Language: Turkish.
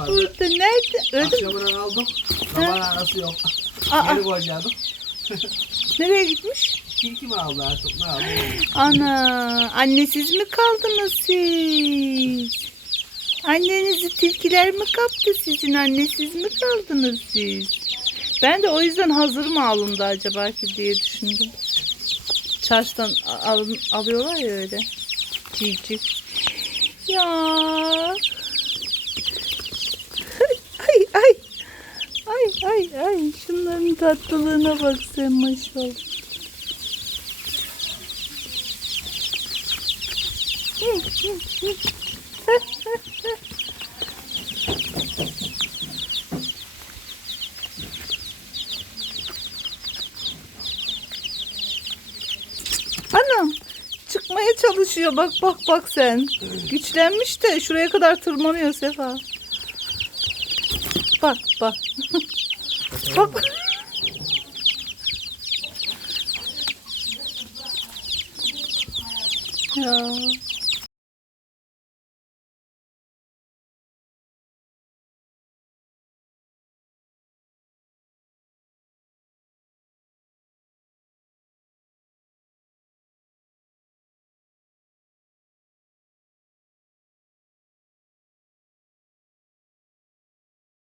vardı. burada. Nerede? Öldü mü? Akşamına aldım. Sabah arası yok. Aa, Geri koyacaktım. nereye gitmiş? Tilki mi aldı artık ne aldı? Ana, annesiz mi kaldınız siz? Annenizi tilkiler mi kaptı sizin? Annesiz mi kaldınız siz? Ben de o yüzden hazır mı alındı acaba ki diye düşündüm. Çarşıdan al- alıyorlar ya öyle. Civciv. Ya. Şunların tatlılığına bak sen maşallah. Anam çıkmaya çalışıyor bak bak bak sen. Güçlenmiş de şuraya kadar tırmanıyor Sefa. Bak bak. bak. Ya